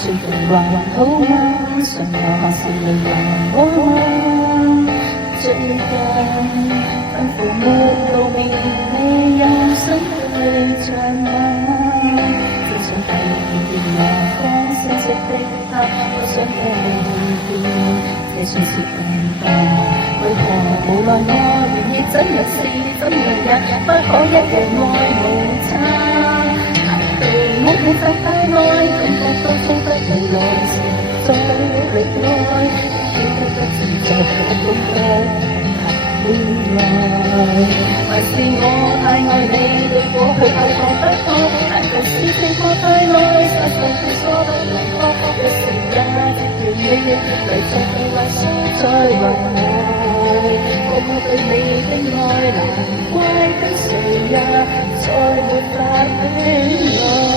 最近還好嗎？常留下是淚還可嗎？最近仿佛沒露面，你有心對象嗎？只想睇見陽光消息的他，不想聽見這算是病吧？為何無奈我願意真人是真人也不可一樣愛無差？我控制太耐，感覺都衝不回來，再離開，曉得不自在，不懂得談戀愛，還是我太愛你，對過去後防不開，但求是情過太耐，實在會疏得離開，一時也願你嚟做對壞事再還愛，個個對你的愛難怪跟誰也再沒法戀愛。